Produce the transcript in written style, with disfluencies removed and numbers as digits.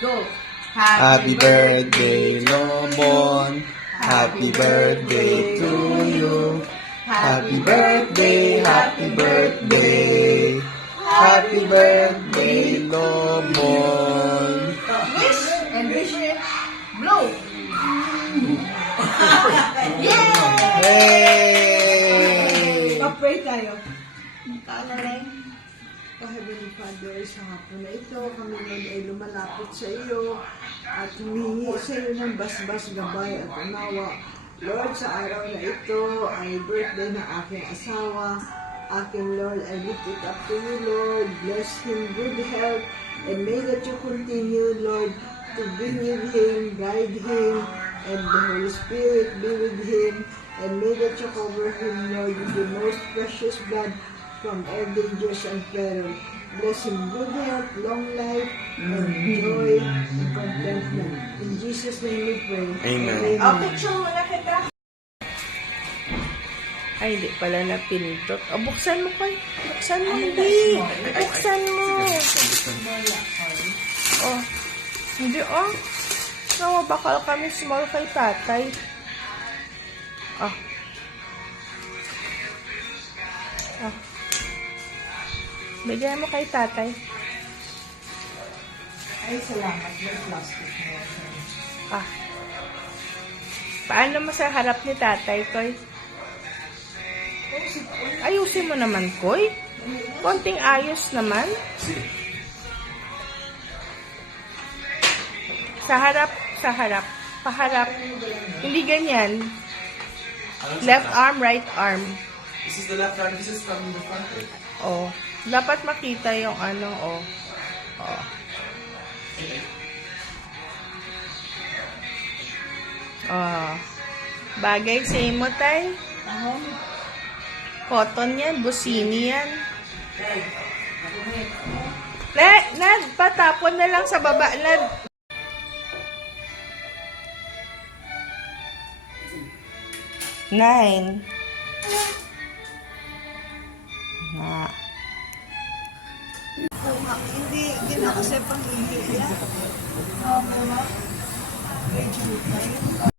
Go. Happy birthday, Lobon. Happy birthday to you. Happy birthday, happy birthday. Happy birthday, Lobon. Wish and wish it. Blow. Yay! Hey! Pa-pray tayo. Kakaray. Heavenly Father, sa hapon na ito, kami ngayon ay lumalapit sa iyo at humingi sa iyo ng basbas, gabay at unawa. Lord, sa araw na ito ay birthday ng aking asawa. Aking Lord, I lift it up to you, Lord. Bless him, good health, and may that you continue, Lord, to be with him, guide him, and the Holy Spirit be with him, and may that you cover him, Lord, with the most precious blood from all dangers and peril. Bless him, good health, long life, and joy, and contentment. In Jesus' name we pray. Amen. Okay, chum, wala kita. Ay, hindi pala napindot. O, buksan mo, Koy. Buksan mo, hindi. Buksan mo. Oh, hindi, oh. Nawabakal kami small kay tatay. Ah. Ah. Bigyan mo kay tatay. Ay, salamat. May plastic na yan. Ah. Paano mo sa harap ni tatay, Koy? Ayusin mo naman, Koy. Konting ayos naman. Sa harap, sa harap. Paharap. Hindi ganyan. Left arm, right arm. This is the left arm. This is from the front. Oh. Dapat makita yung ano, oh. Oh. Oh. Bagay sa imo, tay. Cotton yan, busini yan. Nad, patapon na lang sa baba, Nad. Nine. Na. Hindi na kasi pang-ihi yan. Medyo tayo.